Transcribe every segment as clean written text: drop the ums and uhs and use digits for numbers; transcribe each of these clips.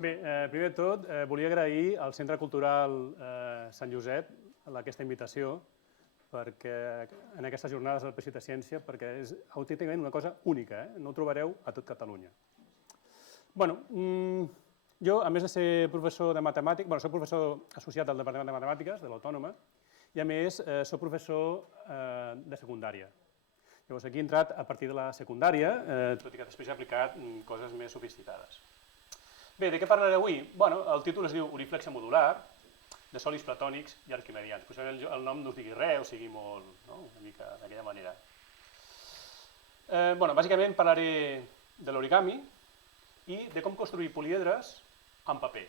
Bé, primer de tot, volia agrair al Centre Cultural Sant Josep aquesta invitació perquè en aquestes jornades del Peixit de Ciència, perquè és autènticament una cosa única, no ho trobareu a tot Catalunya. Bueno, jo, a més de ser professor de matemàtiques, soc professor associat al Departament de Matemàtiques de l'Autònoma i, a més, soc professor de secundària. Llavors, aquí he entrat a partir de la secundària, tot i que després he aplicat coses més sofisticades. Bé, de què parlaré avui? Bueno, el títol es diu Oriflexia modular, de sòlids platònics i arquimedians. Possiblement el nom no us digui res, o sigui molt, no? Una mica d'aquella manera. Bueno, bàsicament parlaré de l'origami i de com construir poliedres en paper.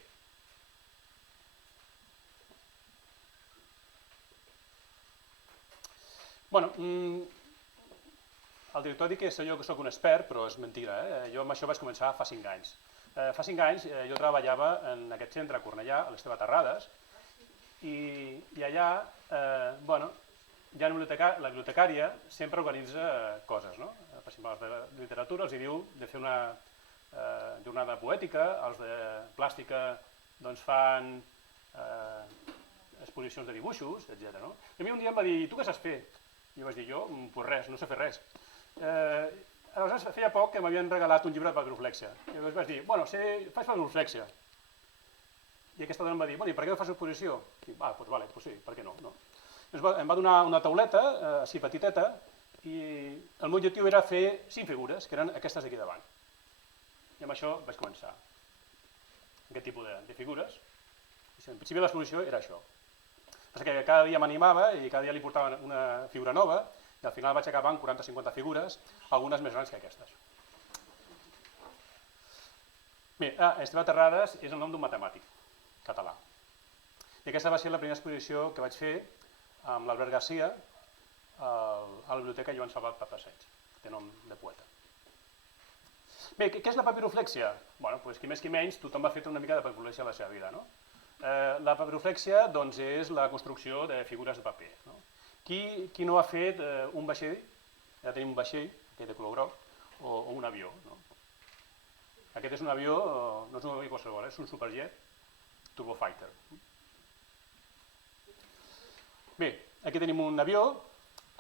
Bueno, el director ha dit que jo soc un expert, però és mentira. Jo amb això vaig començar fa 5 anys. Fa 5 anys jo treballava en aquest centre a Cornellà, a l'Esteve Terrades, i allà, bueno, ja la bibliotecària sempre organitza coses, no? Per exemple, els de literatura els diu de fer una jornada poètica, els de plàstica doncs fan exposicions de dibuixos, etc. I a mi un dia em va dir, tu què saps fer? I jo vaig dir, jo, pues res, no sé fer res. Aleshores, feia poc que m'havien regalat un llibre de papiroflèxia. I llavors vaig dir, bueno, faig papiroflèxia. I aquesta dona em va dir, bueno, i per què no fas exposició? I dic, doncs vale, doncs sí, per què no? Em va donar una tauleta, així petiteta, i el meu objectiu era fer 5 figures, que eren aquestes d'aquí davant. I amb això vaig començar. Aquest tipus de figures. En principi l'exposició era això. Perquè cada dia m'animava i cada dia li portava una figura nova, i al final vaig acabar amb 40-50 figures, algunes més grans que aquestes. Bé, Esteve Terrades és el nom d'un matemàtic català. I aquesta va ser la primera exposició que vaig fer amb l'Albert Garcia a la biblioteca Joan Salvat Papasseig, que té nom de poeta. Bé, què és la papiroflèxia? Bueno, qui més qui menys, tothom ha fet una mica de papiroflèxia a la seva vida, no? La papiroflèxia, doncs, és la construcció de figures de paper. Qui no ha fet un vaixell, ja tenim un vaixell, aquest de color groc, o un avió. Aquest és un avió, no és un avió qualsevol, és un superjet turbofighter. Bé, aquí tenim un avió,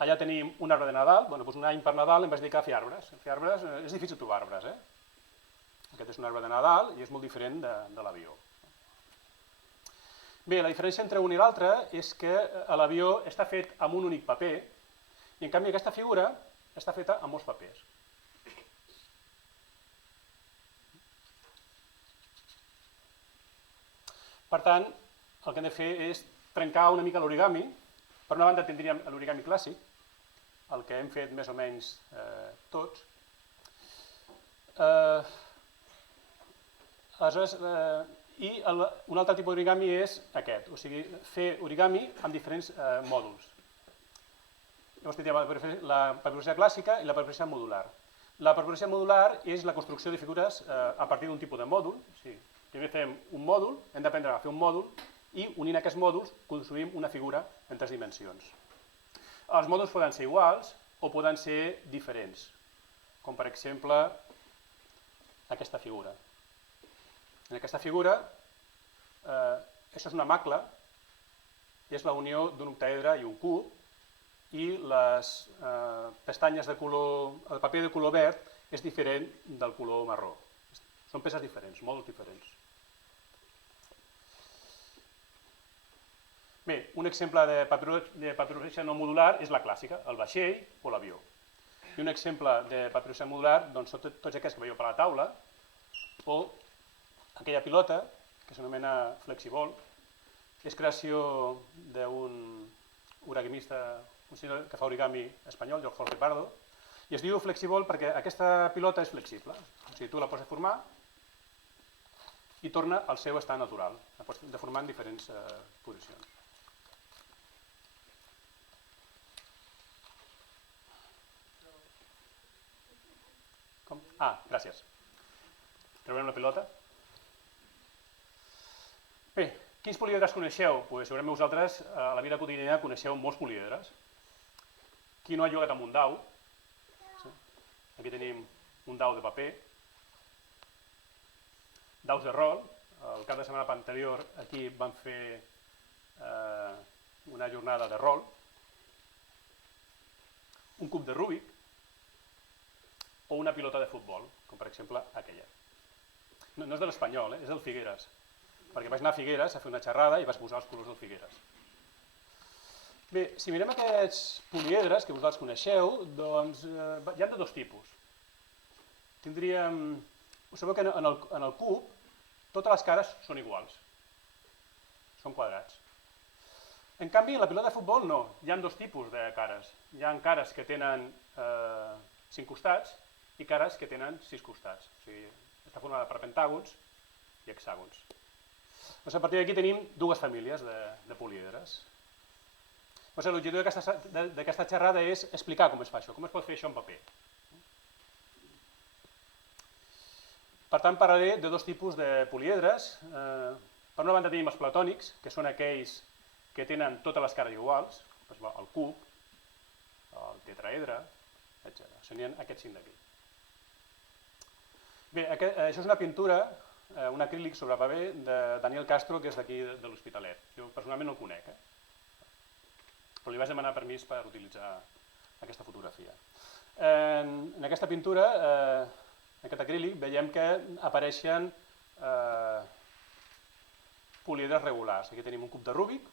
allà tenim un arbre de Nadal, doncs un any per Nadal em vaig dedicar a fer arbres. Fer arbres, és difícil trobar arbres, Aquest és un arbre de Nadal i és molt diferent de l'avió. Bé, la diferència entre un i l'altre és que l'avió està fet amb un únic paper i en canvi aquesta figura està feta amb molts papers. Per tant, el que hem de fer és trencar una mica l'origami. Per una banda tindríem l'origami clàssic, el que hem fet més o menys tots. Aleshores, i un altre tipus d'origami és aquest, o sigui, fer origami amb diferents mòduls. Llavors tindríem la papiroflèxia clàssica i la papiroflèxia modular. La papiroflèxia modular és la construcció de figures a partir d'un tipus de mòdul. Primer fem un mòdul, hem d'aprendre a fer un mòdul i unint aquests mòduls construïm una figura en 3 dimensions. Els mòduls poden ser iguals o poden ser diferents, com per exemple aquesta figura. En aquesta figura, això és una macla, és la unió d'un octàedre i un cub, i les pestanyes de color, el paper de color verd és diferent del color marró. Són peces diferents, mòduls diferents. Bé, un exemple de papiroflèxia no modular és la clàssica, el vaixell o l'avió. I un exemple de papiroflèxia modular són tots aquests que veieu per la taula, o aquella pilota, que s'anomena Flexibol, és creació d'un origamista, un senyor que fa origami espanyol, Jorge Pardo, i es diu Flexibol perquè aquesta pilota és flexible. O sigui, tu la pots deformar i torna al seu estat natural. La pots deformar en diferents posicions. Gràcies. Trobem la pilota. Bé, quins poliedres coneixeu? Segurament vosaltres a la vida quotidiana coneixeu molts poliedres. Qui no ha jugat amb un dau? Aquí tenim un dau de paper, daus de rol, el cap de setmana anterior aquí vam fer una jornada de rol, un cub de Rubik o una pilota de futbol, com per exemple aquella. No és de l'Espanyol, és del Figueres, perquè vaig anar a Figueres a fer una xerrada i vaig posar els colors del Figueres. Bé, si mirem aquests poliedres, que vosaltres coneixeu, doncs hi ha de dos tipus. Tindríem... Sabeu que en el cub totes les cares són iguals, són quadrats. En canvi, en la pilota de futbol no, hi ha dos tipus de cares. Hi ha cares que tenen 5 costats i cares que tenen 6 costats. O sigui, està formada per pentàgons i hexàgons. Doncs a partir d'aquí tenim dues famílies de poliedres. L'objectiu d'aquesta xerrada és explicar com es fa això, com es pot fer això en paper. Per tant, parlaré de dos tipus de poliedres. Per una banda tenim els platònics, que són aquells que tenen totes les cares iguals, el cub, el tetraedre, etc. Serien aquests 5 d'aquí. Bé, això és una pintura, un acrílic sobre paper de Daniel Castro, que és d'aquí de l'Hospitalet. Jo personalment no el conec, però li vaig demanar permís per utilitzar aquesta fotografia. En aquesta pintura, en aquest acrílic, veiem que apareixen poliedres regulars. Aquí tenim un cub de Rubik,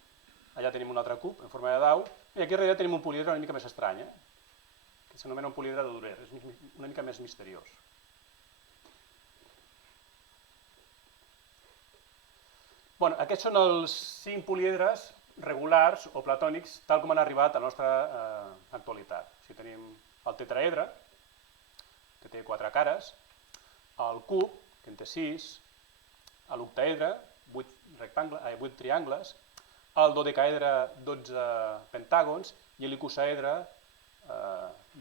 allà tenim un altre cub en forma de dau, i aquí darrere tenim un poliedre una mica més estrany, que s'anomena un poliedre de Durer, és una mica més misteriós. Aquests són els 5 poliedres regulars o platònics tal com han arribat a la nostra actualitat. Tenim el tetraedre, que té 4 cares, el cub, que en té 6, l'octaedre, 8 triangles, el dodecaedre, 12 pentàgons, i l'icosaedre,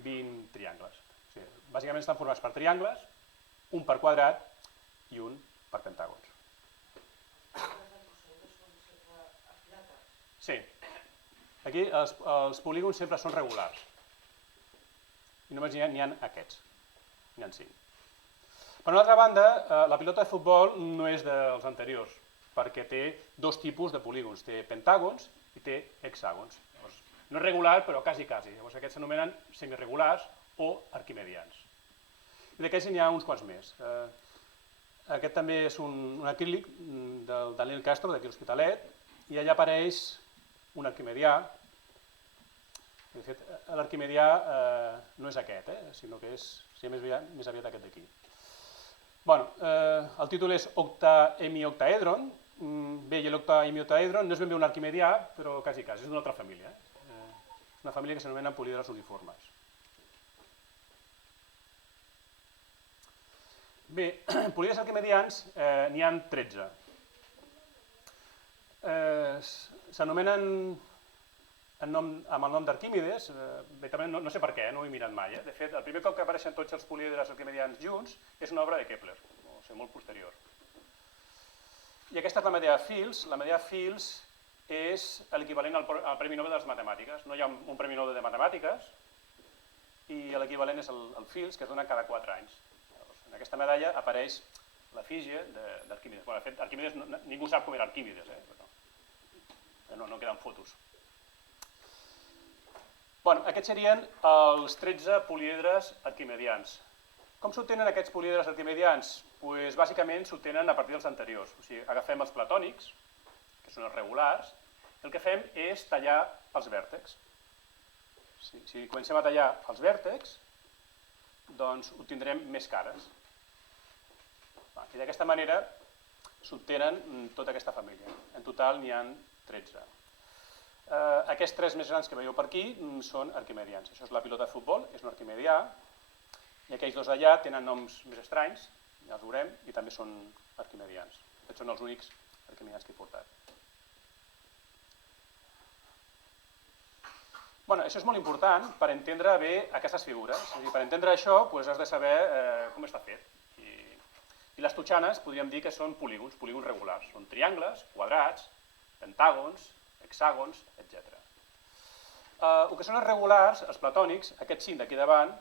20 triangles. Bàsicament estan formats per triangles, un per quadrat i un per pentàgons. Sí, aquí els polígons sempre són regulars. I només n'hi ha aquests, n'hi ha 5. Per una altra banda, la pilota de futbol no és dels anteriors, perquè té dos tipus de polígons, té pentàgons i té hexàgons. No és regular, però quasi. Llavors aquests s'anomenen semiregulars o arquimedians. I d'aquests n'hi ha uns quants més. Aquest també és un acrílic del Daniel Castro, d'aquí a l'Hospitalet, i allà apareix un arquimedià. De fet, l'arquimedià no és aquest, sinó que és més aviat aquest d'aquí. El títol és Octaemioctaedron. Bé, i l'octaemioctaedron no és ben bé un arquimedià, però quasi, és d'una altra família. Una família que s'anomena poliedres uniformes. Bé, poliedres arquimedians n'hi ha 13. S'anomenen amb el nom d'Arquímedes, no sé per què, no ho he mirat mai. De fet, el primer cop que apareixen tots els poliedres arquimedians junts és una obra de Kepler, o sigui, molt posterior. I aquesta és la medalla de Fields. La medalla de Fields és l'equivalent al Premi Nobel de les Matemàtiques. No hi ha un Premi Nobel de Matemàtiques i l'equivalent és el Fields, que es dona cada 4 anys. En aquesta medalla apareix l'efígie d'Arquímedes. De fet, Arquímedes, ningú sap com era Arquímedes, no queden fotos. Aquests serien els 13 poliedres arquimedians. Com s'obtenen aquests poliedres arquimedians? Bàsicament s'obtenen a partir dels anteriors. O sigui, agafem els platònics, que són els regulars, el que fem és tallar els vèrtexs. Si comencem a tallar els vèrtexs, doncs obtindrem més cares. I d'aquesta manera s'obtenen tota aquesta família. En total n'hi ha 13. Aquests 3 més grans que veieu per aquí són arquimedians. Això és la pilota de futbol, és un arquimedià, i aquells dos d'allà tenen noms més estranys, ja els veurem, i també són arquimedians. Aquests són els únics arquimedians que he portat. Això és molt important per entendre bé aquestes figures. Per entendre això has de saber com està fet. I les totxanes podríem dir que són polígons regulars. Són triangles, quadrats, pentàgons, hexàgons, etc. El que són els regulars, els platònics, aquests 5 d'aquí davant,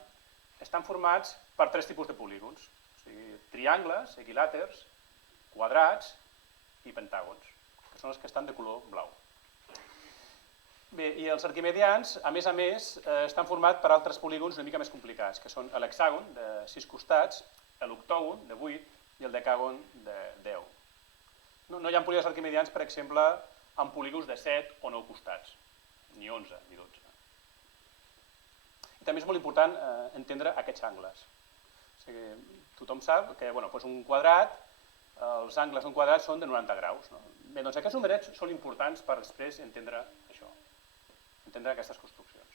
estan formats per 3 tipus de polígons. O sigui, triangles, equilàters, quadrats i pentàgons, que són els que estan de color blau. Bé, i els arquimedians, a més, estan formats per altres polígons una mica més complicats, que són l'hexàgon, de 6 costats, l'octògon, de 8, i el decàgon, de 10. No hi ha polígons arquimedians, per exemple, amb polígons de 7 o 9 costats, ni 11 ni 12. I també és molt important entendre aquests angles. O sigui, tothom sap que un quadrat, els angles d'un quadrat són de 90 graus. Bé, doncs aquests numerets són importants per després entendre això, entendre aquestes construccions.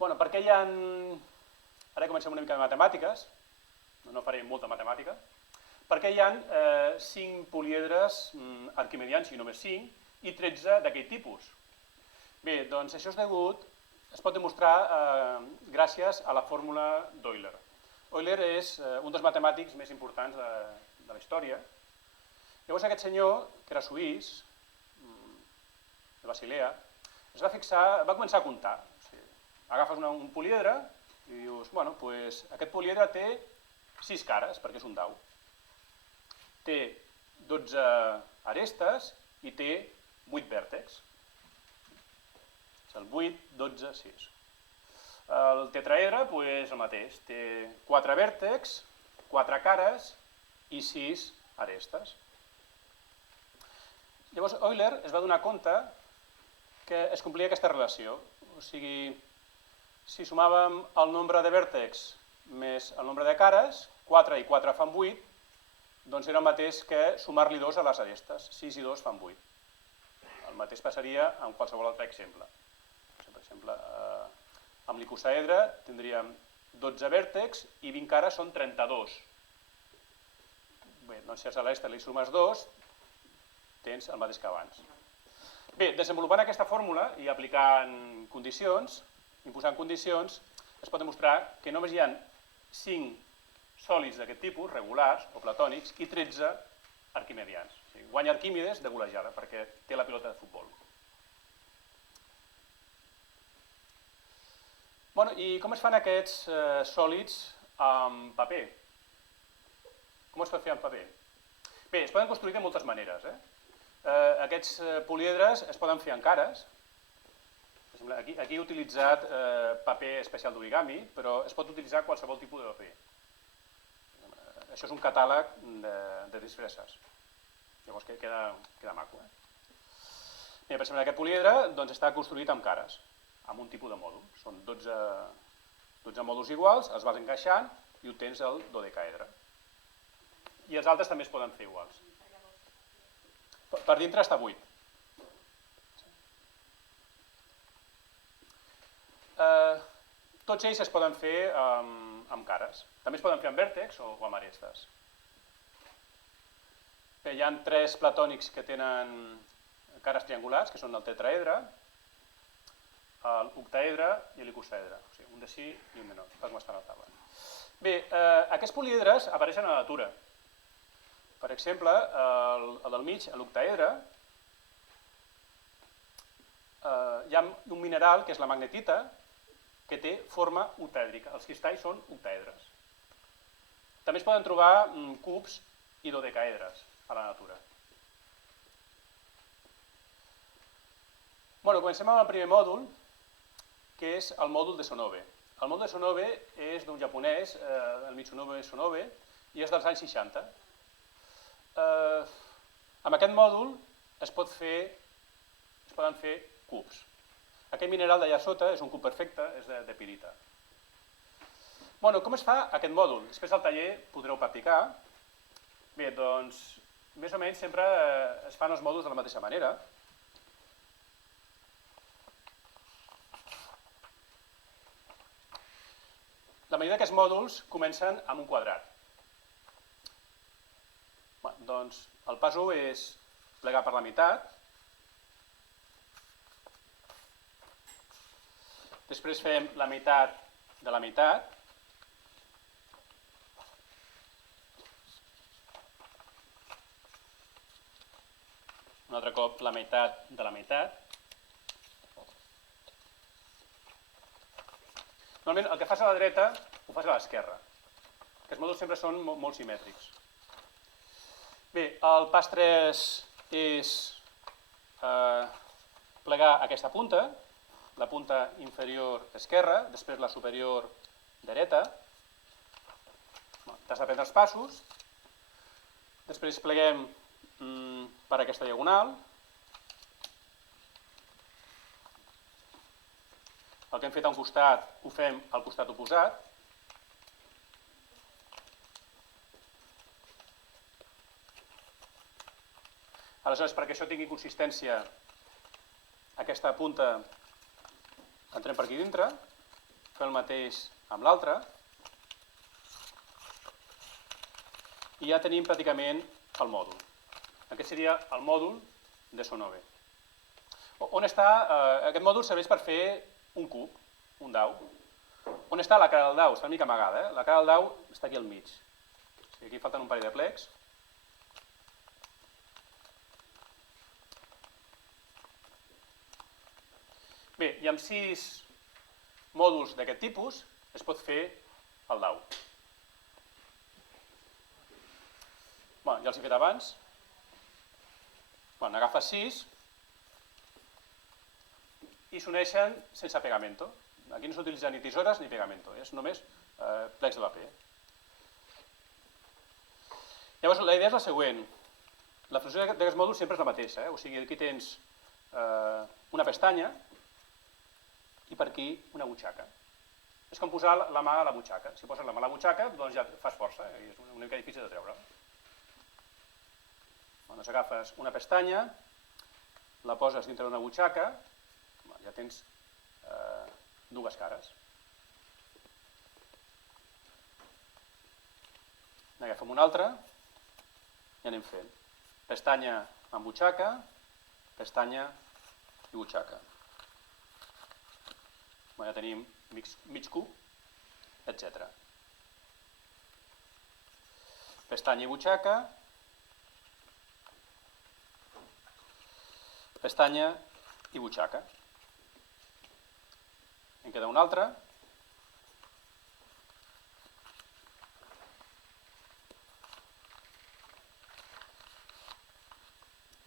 Per què hi ha... Ara comencem una mica de matemàtiques, no faré molta matemàtica. Per què hi ha 5 políedres arquimedians, i només 5, i 13 d'aquest tipus? Bé, doncs això es pot demostrar gràcies a la fórmula d'Euler. Euler és un dels matemàtics més importants de la història. Llavors aquest senyor, que era suís, de Basilea, va començar a comptar. Agafes un políedre i dius, aquest políedre té 6 cares, perquè és un dau. Té 12 arestes i té 8 vèrtexs. El 8, 12, 6. El tetraedre és el mateix, té 4 vèrtexs, 4 cares i 6 arestes. Llavors Euler es va donar compte que es complia aquesta relació, o sigui, si sumàvem el nombre de vèrtexs més el nombre de cares, 4 i 4 fan 8, doncs era el mateix que sumar-li 2 a les arestes, 6 i 2 fan 8. El mateix passaria amb qualsevol altre exemple. Per exemple, amb l'icosaedre tindríem 12 vèrtexs i 20 cares són 32. Bé, doncs si a l'aresta li sumes 2, tens el mateix que abans. Bé, desenvolupant aquesta fórmula i aplicant condicions, imposant condicions, es pot demostrar que només hi ha 5 sòlids d'aquest tipus, regulars o platònics, i 13 arquimedians. O sigui, guanya Arquímedes de golejada, perquè té la pilota de futbol. I com es fan aquests sòlids amb paper? Com es pot fer amb paper? Bé, es poden construir de moltes maneres. Aquests políedres es poden fer en cares. Aquí he utilitzat paper especial d'origami, però es pot utilitzar qualsevol tipus de paper. Això és un catàleg de disfresses. Llavors queda maco. Per exemple, aquest políedre està construït amb cares, amb un tipus de mòdul. Són 12 mòduls iguals, els vas encaixant i obtens el dodecàedre. I els altres també es poden fer iguals. Per dintre està buit. Tots ells es poden fer amb cares. També es poden fer amb vèrtex o amb arestes. Hi ha 3 platònics que tenen cares triangulars, que són el tetraedre, l'octaedre i l'icosaedre. O sigui, un de sí i un de no, tal com estan a la taula. Bé, aquests políedres apareixen a la natura. Per exemple, el del mig, l'octaedre, hi ha un mineral que és la magnetita, que té forma octaèdrica. Els cristalls són octaedres. També es poden trobar cubs i dodecaedres a la natura. Comencem amb el primer mòdul, que és el mòdul de Sonobe. El mòdul de Sonobe és d'un japonès, el Mitsunobu Sonobe, i és dels anys 60. Amb aquest mòdul es poden fer cubs. Aquest mineral d'allà sota és un cub perfecte, és de pirita. Com es fa aquest mòdul? Després al taller podreu practicar. Bé, doncs, més o menys sempre es fan els mòduls de la mateixa manera. La majoria d'aquests mòduls comencen amb un quadrat. Doncs el pas 1 és plegar per la meitat. Després fem la meitat de la meitat. Un altre cop la meitat de la meitat. Normalment el que fas a la dreta ho fas a l'esquerra. Aquests mòduls sempre són molt simètrics. Bé, el pas 3 és plegar aquesta punta, la punta inferior esquerra, després la superior dreta. T'has de prendre els passos. Després pleguem per aquesta diagonal. El que hem fet a un costat ho fem al costat oposat. Aleshores, perquè això tingui consistència, aquesta punta entrem per aquí dintre, fem el mateix amb l'altra, i ja tenim pràcticament el mòdul. Aquest seria el mòdul de Sonove. On està? Aquest mòdul serveix per fer un cub, un dau. On està la cara del dau? Està una mica amagada, La cara del dau està aquí al mig. Aquí falten un parell de plecs. Bé, i amb 6 mòduls d'aquest tipus es pot fer el dau. Ja els he fet abans. N'agafes 6 i s'uneixen sense pegamento. Aquí no s'utilitza ni tisores ni pegamento, és només plecs de paper. Llavors, la idea és la següent. La funció d'aquests mòduls sempre és la mateixa. O sigui, aquí tens una pestanya i per aquí una butxaca. És com posar la mà a la butxaca. Si poses la mà a la butxaca, doncs ja fas força, és una mica difícil de treure. Doncs agafes una pestanya, la poses dintre d'una butxaca, ja tens dues cares. N'agafem una altra i anem fent. Pestanya amb butxaca, pestanya i butxaca. Ja tenim mig cub, etc. Pestanya i butxaca, pestanya i butxaca. En queda una altra.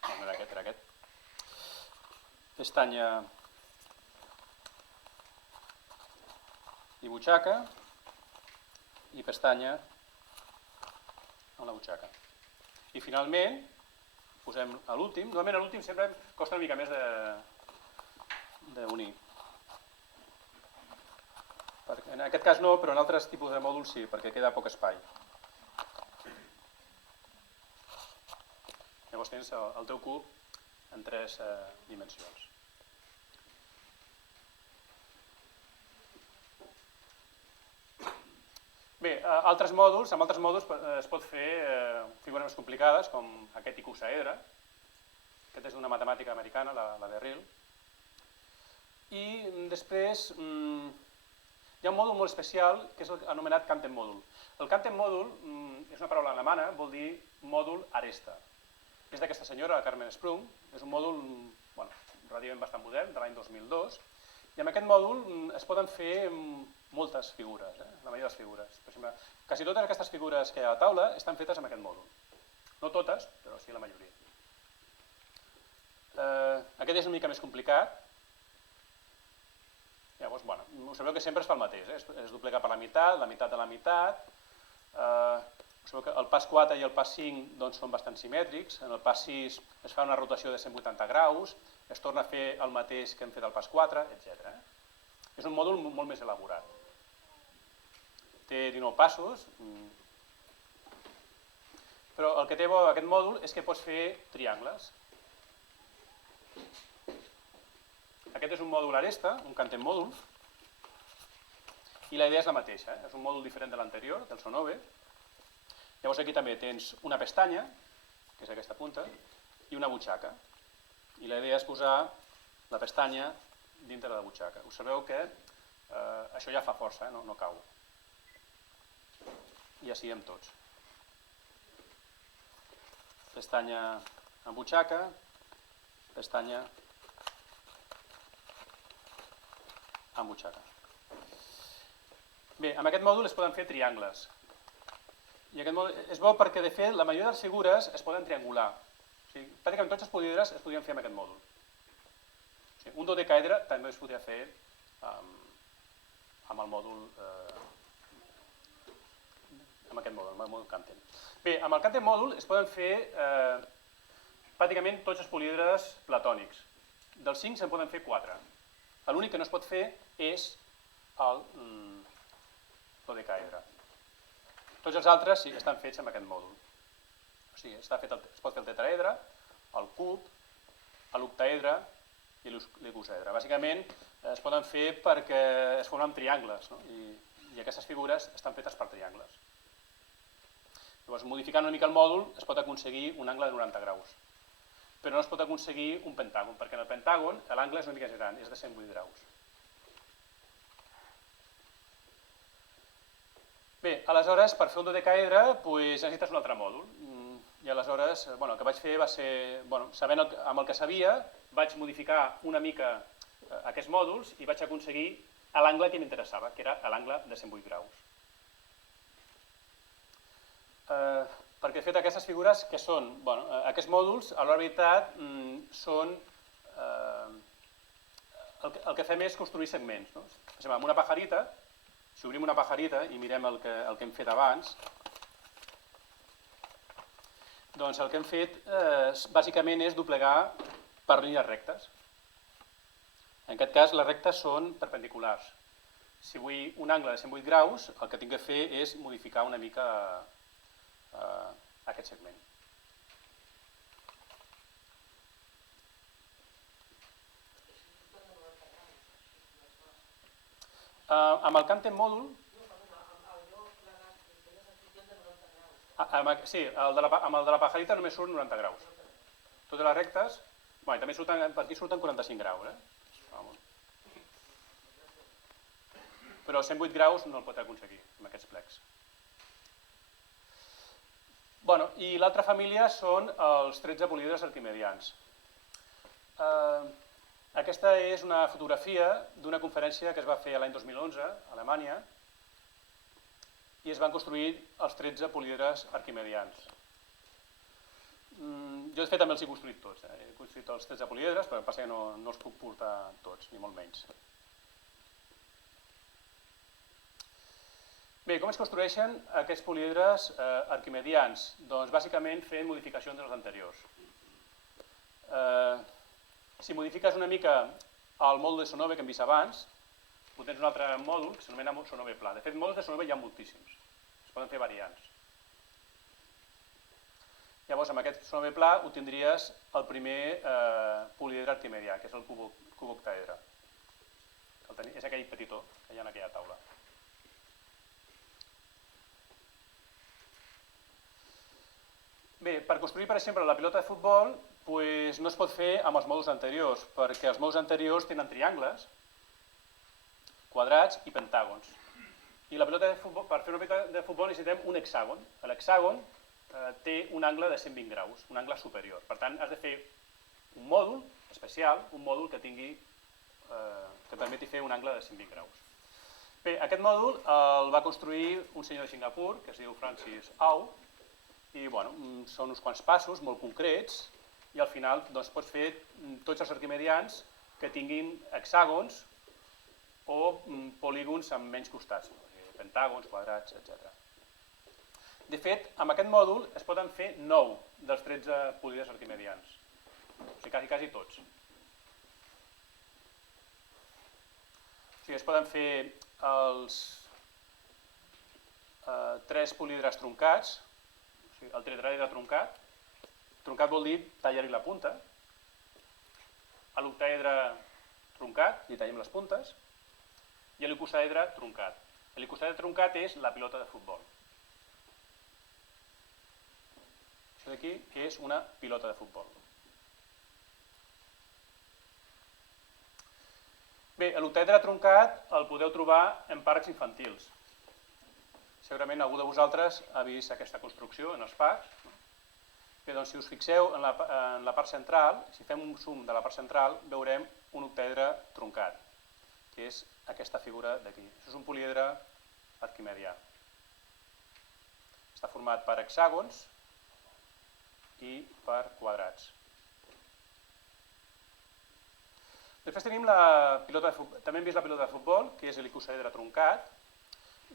Era aquest. Pestanya i butxaca, i pestanya amb la butxaca. I finalment, posem a l'últim. Normalment a l'últim sempre costa una mica més d'unir. En aquest cas no, però en altres tipus de mòduls sí, perquè queda poc espai. Llavors tens el teu cub en 3 dimensions. Bé, amb altres mòduls es pot fer figures més complicades, com aquest icosaedre. Aquest és d'una matemàtica americana, la Berril. I després hi ha un mòdul molt especial que és anomenat Canten mòdul. El Canten mòdul és una paraula alemana, vol dir mòdul aresta. És d'aquesta senyora, la Carmen Sprung. És un mòdul relativament bastant modern, de l'any 2002. I amb aquest mòdul es poden fer moltes figures, la majoria de les figures. Per exemple, quasi totes aquestes figures que hi ha a la taula estan fetes amb aquest mòdul. No totes, però sí la majoria. Aquest és una mica més complicat. Llavors, sabeu que sempre es fa el mateix, es doblega per la meitat de la meitat. Sabeu que el pas 4 i el pas 5 són bastant simètrics. En el pas 6 es fa una rotació de 180 graus, es torna a fer el mateix que hem fet al pas 4, etc. És un mòdul molt més elaborat. Té 19 passos, però el que té bo aquest mòdul és que pots fer triangles. Aquest és un mòdul aresta, un Canten mòdul, i la idea és la mateixa, és un mòdul diferent de l'anterior, del Sonove. Llavors aquí també tens una pestanya, que és aquesta punta, i una butxaca. I la idea és posar la pestanya dintre de la butxaca. Observeu que això ja fa força, no cau. I així amb tots. Pestanya amb butxaca, pestanya amb butxaca. Bé, amb aquest mòdul es poden fer triangles. I aquest mòdul és bo perquè, de fet, la majoria de les figures es poden triangular. O sigui, pràcticament tots els políedres es podrien fer amb aquest mòdul. O sigui, un dodecaedre també es podria fer amb el mòdul, amb aquest mòdul, amb el mòdul Canten. Bé, amb el Canten mòdul es poden fer pràcticament tots els políedres platònics. Dels 5 se'n poden fer 4. L'únic que no es pot fer és el dodecaedre. Tots els altres sí que estan fets amb aquest mòdul. O sigui, es pot fer el tetraedre, el cub, l'octaedre i l'icosaedre. Bàsicament es poden fer perquè es formen triangles, no? I aquestes figures estan fetes per triangles. Llavors, modificant una mica el mòdul es pot aconseguir un angle de 90 graus. Però no es pot aconseguir un pentàgon, perquè en el pentàgon l'angle és una mica més gran, és de 108 graus. Bé, aleshores, per fer un dodecaedre necessites un altre mòdul. I aleshores, el que vaig fer va ser, sabent amb el que sabia, vaig modificar una mica aquests mòduls i vaig aconseguir l'angle que m'interessava, que era l'angle de 108 graus. Perquè, de fet, aquestes figures, què són? Aquests mòduls, a la veritat, són... El que fem és construir segments. Per exemple, amb una pajarita, si obrim una pajarita i mirem el que hem fet abans, doncs el que hem fet bàsicament és doblegar per línies rectes. En aquest cas, les rectes són perpendiculars. Si vull un angle de 108 graus, el que tinc que fer és modificar una mica aquest segment. Amb el Canten mòdul... Sí, amb el de la pajarita només surt 90 graus. Totes les rectes... També per aquí surten 45 graus. Però 108 graus no el pot aconseguir amb aquests plecs. I l'altra família són els 13 políedres arquimedians. Aquesta és una fotografia d'una conferència que es va fer l'any 2011 a Alemanya i es van construir els 13 políedres arquimedians. Jo, de fet, també els he construït tots. He construït els 13 políedres, però passa que no els puc portar tots, ni molt menys. Bé, com es construeixen aquests políedres arquimedians? Doncs bàsicament fent modificacions dels anteriors. Si modifiques una mica el mòdul de Sonove que hem vist abans, tens un altre mòdul que s'anomena Sonove pla. De fet, mòduls de Sonove hi ha moltíssims. Es poden fer variants. Llavors, amb aquest Sonove pla obtindries el primer políedre arquimedià, que és el cuboctaedre. És aquell petitó que hi ha en aquella taula. Bé, per construir, per exemple, la pilota de futbol no es pot fer amb els mòduls anteriors, perquè els mòduls anteriors tenen triangles, quadrats i pentàgons. I la pilota de futbol, per fer una pilota de futbol necessitem un hexàgon. L'hexàgon té un angle de 120 graus, un angle superior. Per tant, has de fer un mòdul especial, un mòdul que permeti fer un angle de 120 graus. Bé, aquest mòdul el va construir un senyor de Singapur, que es diu Francis Au, i són uns quants passos molt concrets, i al final pots fer tots els arquimedians que tinguin hexàgons o polígons amb menys costats, pentàgons, quadrats, etc. De fet, amb aquest mòdul es poden fer 9 dels 13 políedres arquimedians, o sigui, quasi tots. O sigui, es poden fer els 3 políedres truncats, el tetraedre truncat. Truncat vol dir tallar-hi la punta. L'octaedre truncat, li tallem les puntes. I l'icosaedre truncat. L'icosaedre truncat és la pilota de futbol. Això d'aquí és una pilota de futbol. Bé, l'octaedre truncat el podeu trobar en parcs infantils. Segurament algú de vosaltres ha vist aquesta construcció en els parcs. Bé, doncs si us fixeu en la part central, si fem un zoom de la part central, veurem un octaedre truncat, que és aquesta figura d'aquí. Això és un políedre arquimedià. Està format per hexàgons i per quadrats. Després tenim la pilota de futbol. També hem vist la pilota de futbol, que és l'icosàedre truncat.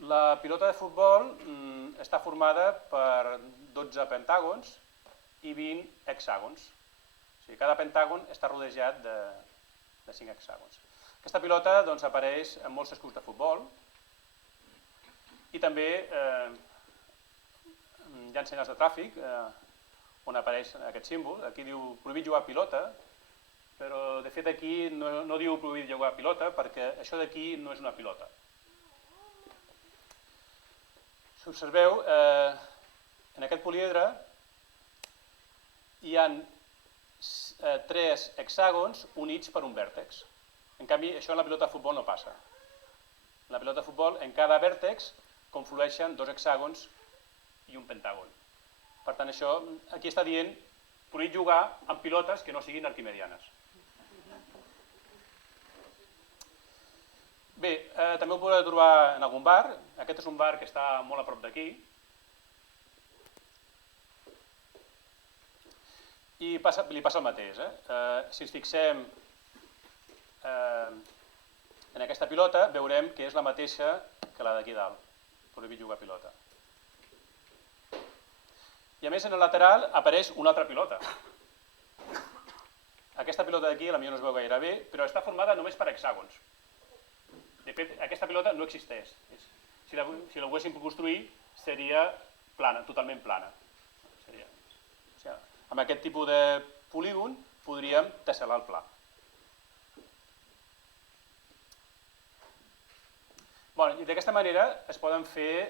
La pilota de futbol està formada per 12 pentàgons i 20 hexàgons. O sigui, cada pentàgon està rodejat de 5 hexàgons. Aquesta pilota apareix en molts escuts de futbol i també hi ha senyals de tràfic on apareix aquest símbol. Aquí diu prohibit jugar a pilota, però de fet aquí no diu prohibit jugar a pilota perquè això d'aquí no és una pilota. Si observeu, en aquest poliedre hi ha 3 hexàgons units per un vèrtex. En canvi, això en la pilota de futbol no passa. En la pilota de futbol, en cada vèrtex conflueixen 2 hexàgons i un pentàgon. Per tant, això aquí està dient prohibit jugar amb pilotes que no siguin arquimedianes. Bé, també ho podeu trobar en algun bar. Aquest és un bar que està molt a prop d'aquí. I li passa el mateix. Si ens fixem en aquesta pilota, veurem que és la mateixa que la d'aquí dalt. Prohibit jugar a pilota. I a més, en el lateral apareix una altra pilota. Aquesta pilota d'aquí, potser no es veu gaire bé, però està formada només per hexàgons. De fet, aquesta pilota no existeix. Si la volguéssim construir, seria plana, totalment plana. Amb aquest tipus de polígon podríem tessel·lar el pla. I d'aquesta manera es poden fer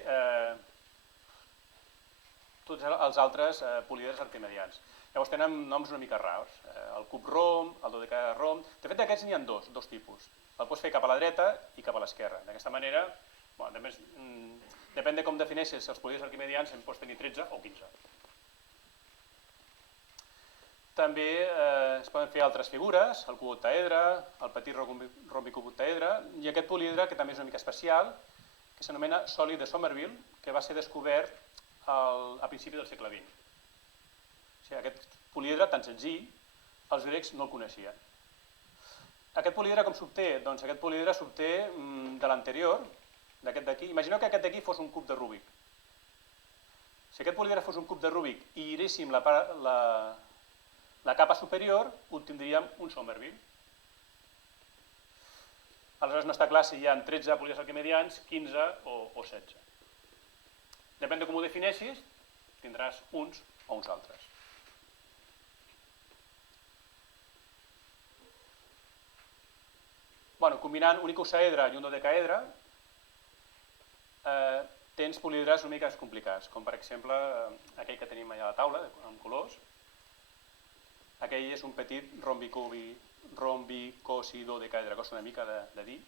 tots els altres políedres arquimedians. Llavors tenen noms una mica rars. El cub rom, el dodecaedre. De fet, d'aquests n'hi ha dos tipus. El pots fer cap a la dreta i cap a l'esquerra. D'aquesta manera, depèn de com defineixes els políedres arquimedians, en pots tenir 13 o 15. També es poden fer altres figures, el cuboctaedre, el petit rombicuboctaedre, i aquest políedre, que també és una mica especial, que s'anomena sòlid de Somerville, que va ser descobert a principi del segle XX. O sigui, aquest políedre tan senzill, els grecs no el coneixien. Aquest políedre com s'obté? Doncs aquest políedre s'obté de l'anterior, d'aquest d'aquí. Imagineu que aquest d'aquí fos un cub de Rubik. Si aquest políedre fos un cub de Rubik i giréssim la capa superior, obtindríem un Somerville. Aleshores no està clar si hi ha 13 políedres arquimedians, 15 o 16. Depèn de com ho defineixis, tindràs uns o uns altres. Combinant un icosàedre i un dodecaedre, tens políedres una mica complicats, com per exemple aquell que tenim allà a la taula, amb colors. Aquell és un petit rombicosidodecàedre, costa una mica de dir.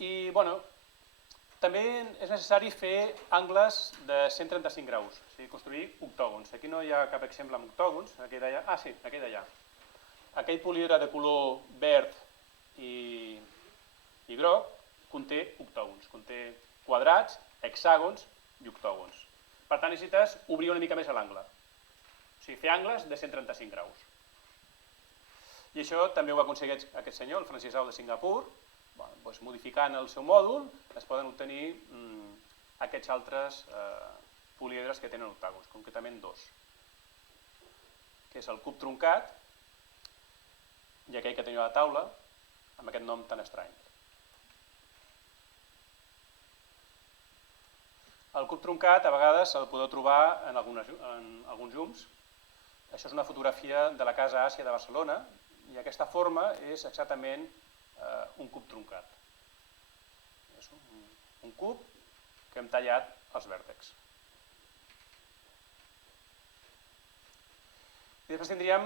I, també és necessari fer angles de 135 graus, o sigui, construir octògons. Aquí no hi ha cap exemple amb octògons, aquell d'allà. Ah, sí, aquell d'allà. Aquell políedre de color verd i groc conté octògons, conté quadrats, hexàgons i octògons. Per tant, necessites obrir una mica més l'angle. O sigui, fer angles de 135 graus. I això també ho va aconseguir aquest senyor, el Francisau de Singapur. Modificant el seu mòdul es poden obtenir aquests altres políedres que tenen octàgons, concretament 2. Que és el cub truncat i aquell que teniu a la taula, amb aquest nom tan estrany. El cub truncat a vegades el podeu trobar en alguns llums. Això és una fotografia de la Casa Àsia de Barcelona i aquesta forma és exactament un cub truncat. És un cub que hem tallat els vèrtexs. I després tindríem,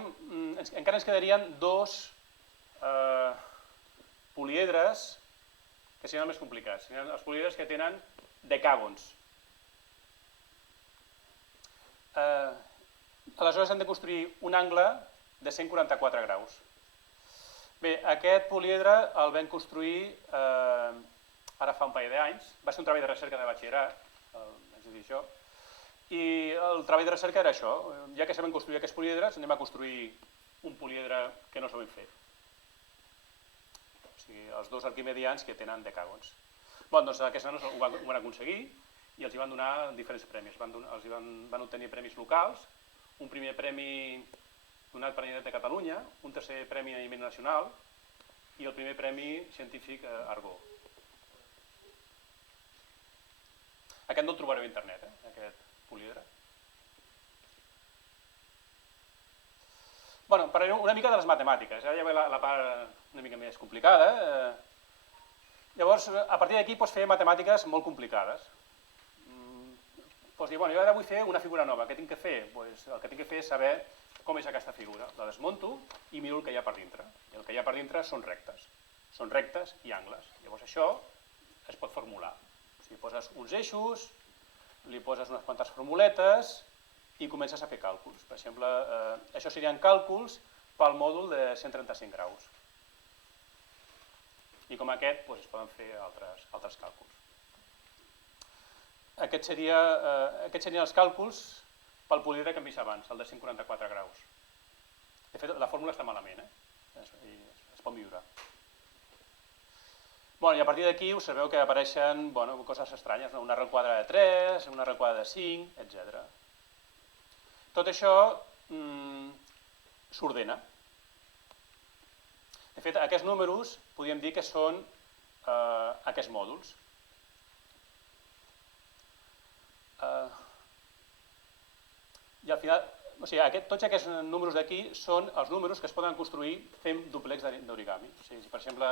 encara ens quedarien 2 poliedres que serien més complicats. Serien els poliedres que tenen decàgons. Aleshores hem de construir un angle de 144 graus. Bé, aquest poliedre el vam construir a ara fa un parell d'anys. Va ser un treball de recerca de batxillerat, és a dir, això. I el treball de recerca era això. Ja que sabem construir aquests poliedres, anem a construir un poliedre que no sabem fer. O sigui, els dos arquimedians que tenen decàgons. Bé, doncs aquests nanos ho van aconseguir i els hi van donar diferents premis. Van obtenir premis locals, un primer premi donat per la Generalitat de Catalunya, un tercer premi a nivell nacional i el primer premi científic Argó. Aquest no el trobareu a internet, aquest poliedre. Bé, parlarem una mica de les matemàtiques, ja ve la part una mica més complicada. Llavors, a partir d'aquí pots fer matemàtiques molt complicades. Pots dir, bueno, jo ara vull fer una figura nova, què tinc que fer? El que tinc que fer és saber com és aquesta figura. La desmunto i miro el que hi ha per dintre. I el que hi ha per dintre són rectes. Són rectes i angles. Llavors això es pot formular. O sigui, poses uns eixos, li poses unes quantes formuletes i comences a fer càlculs. Per exemple, això serien càlculs pel mòdul de 135 graus. I com aquest es poden fer altres càlculs. Aquests serien els càlculs pel poliedre que hem vist abans, el de 144 graus. De fet, la fórmula està malament, es pot millorar. I a partir d'aquí us sabeu que apareixen coses estranyes, una arrel quadrada de 3, una arrel quadrada de 5, etc. Tot això s'ordena. De fet, aquests números podríem dir que són aquests mòduls. I al final, tots aquests números d'aquí són els números que es poden construir fent duplex d'origami. Si, per exemple,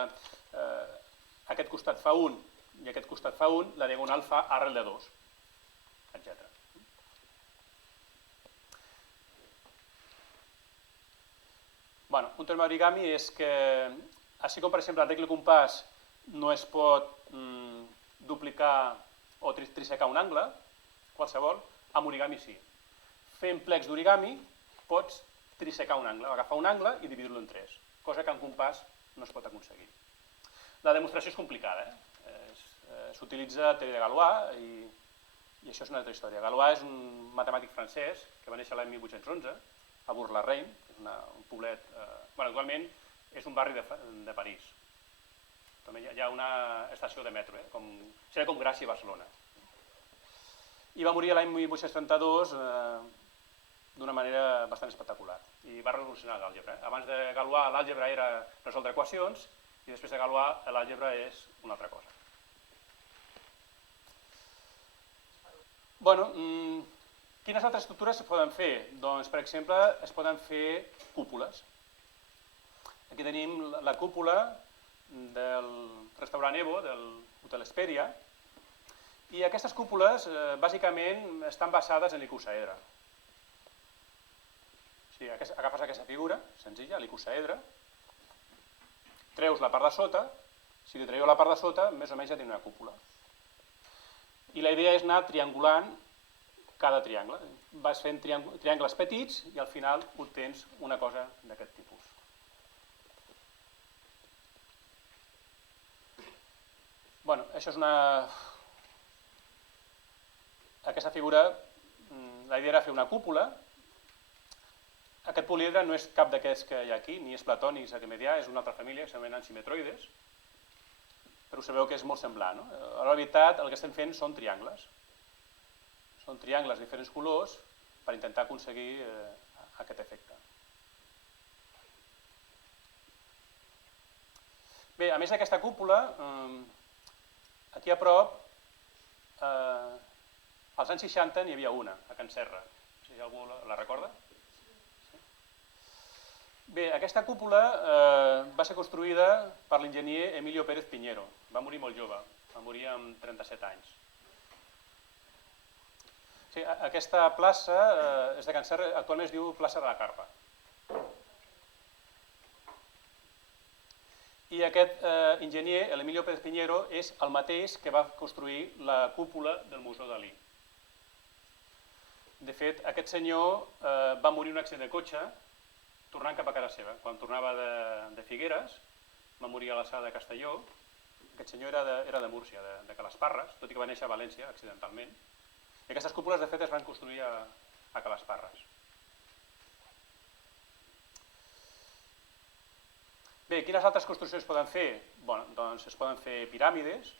aquest costat fa 1 i aquest costat fa 1, la diagonal fa arrel de 2, etc. Un terme d'origami és que, així com per exemple el regle compàs no es pot duplicar o trisecar un angle, qualsevol, amb origami sí. Fent plecs d'origami pots trisecar un angle, agafar un angle i dividir-lo en 3, cosa que en compàs no es pot aconseguir. La demostració és complicada, s'utilitza teoria de Galois i això és una altra història. Galois és un matemàtic francès que va néixer l'any 1811 a Bourg-la-Reine, que és un poblet, actualment és un barri de París. També hi ha una estació de metro, seria com Gràcia a Barcelona. I va morir l'any 1832 d'una manera bastant espectacular i va revolucionar l'àlgebra. Abans de Galois l'àlgebra era resoldre equacions i després de Galois l'àlgebra és una altra cosa. Quines altres estructures es poden fer? Doncs, per exemple, es poden fer cúpules. Aquí tenim la cúpula del restaurant Evo, del Hotel Hesperia, i aquestes cúpules, bàsicament, estan basades en l'icosaedre. Agafes aquesta figura senzilla, l'icosaedre, treus la part de sota, si li traieu la part de sota, més o menys ja teniu una cúpula. I la idea és anar triangulant cada triangle. Vas fent triangles petits i al final obtens una cosa d'aquest tipus. Això és una... Aquesta figura, la idea era fer una cúpula. Aquest poliedre no és cap d'aquests que hi ha aquí, ni és plató ni és arquimedià, és una altra família que s'anomenen simetroides, però sabeu que és molt semblant, no? A la veritat, el que estem fent són triangles. Són triangles de diferents colors per intentar aconseguir aquest efecte. Bé, a més d'aquesta cúpula, aquí a prop, als anys 60 n'hi havia una, a Can Serra. No sé si algú la recorda. Bé, aquesta cúpula va ser construïda per l'enginyer Emilio Pérez Piñero. Va morir molt jove, va morir amb 37 anys. Aquesta plaça és de Can Serra, actualment es diu plaça de la Carpa. I aquest enginyer, l'Emilio Pérez Piñero, és el mateix que va construir la cúpula del Museu Dalí. De fet, aquest senyor va morir en un accident de cotxe tornant cap a casa seva. Quan tornava de Figueres, va morir a l'alçada de Castelló Aquest senyor era de Múrcia, de Calasparres, tot i que va néixer a València accidentalment. I aquestes cúpules, de fet, es van construir a Calasparres. Bé, quines altres construccions es poden fer? Bé, doncs es poden fer piràmides,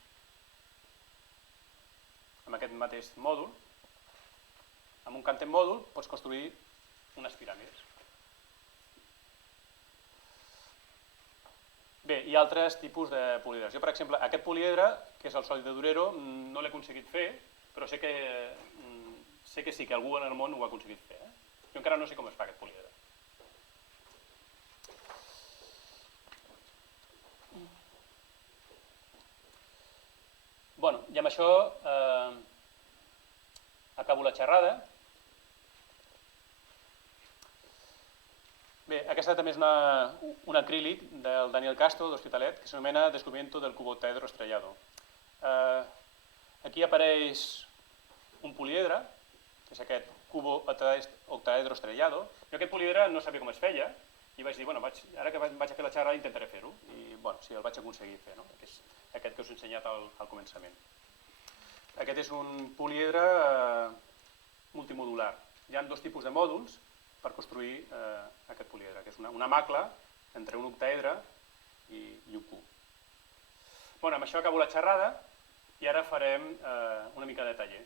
amb aquest mateix mòdul. Amb un cantet mòdul pots construir unes piràmides. Bé, hi ha altres tipus de poliedres. Jo, per exemple, aquest poliedre, que és el sòlid de Durero, no l'he aconseguit fer, però sé que sí, que algú en el món ho ha aconseguit fer. Jo encara no sé com es fa aquest poliedre. Bueno, i amb això acabo la xerrada. Bé, aquesta també és un acrílic del Daniel Castro, d'Hospitalet, que s'anomena Descubrimiento del cubotaedro estrellado. Aquí apareix un poliedre, que és aquest cubo-octaedro estrellado. Jo aquest poliedre no sabia com es feia, i vaig dir, bueno, ara que vaig a fer la xerrada intentaré fer-ho, i bueno, sí, el vaig aconseguir fer, no? Que és aquest que us he ensenyat al començament. Aquest és un poliedre multimodular. Hi ha dos tipus de mòduls per construir aquest poliedre, que és una macla entre un octaedre i un cub. Bueno, amb això acabo la xerrada i ara farem una mica de taller.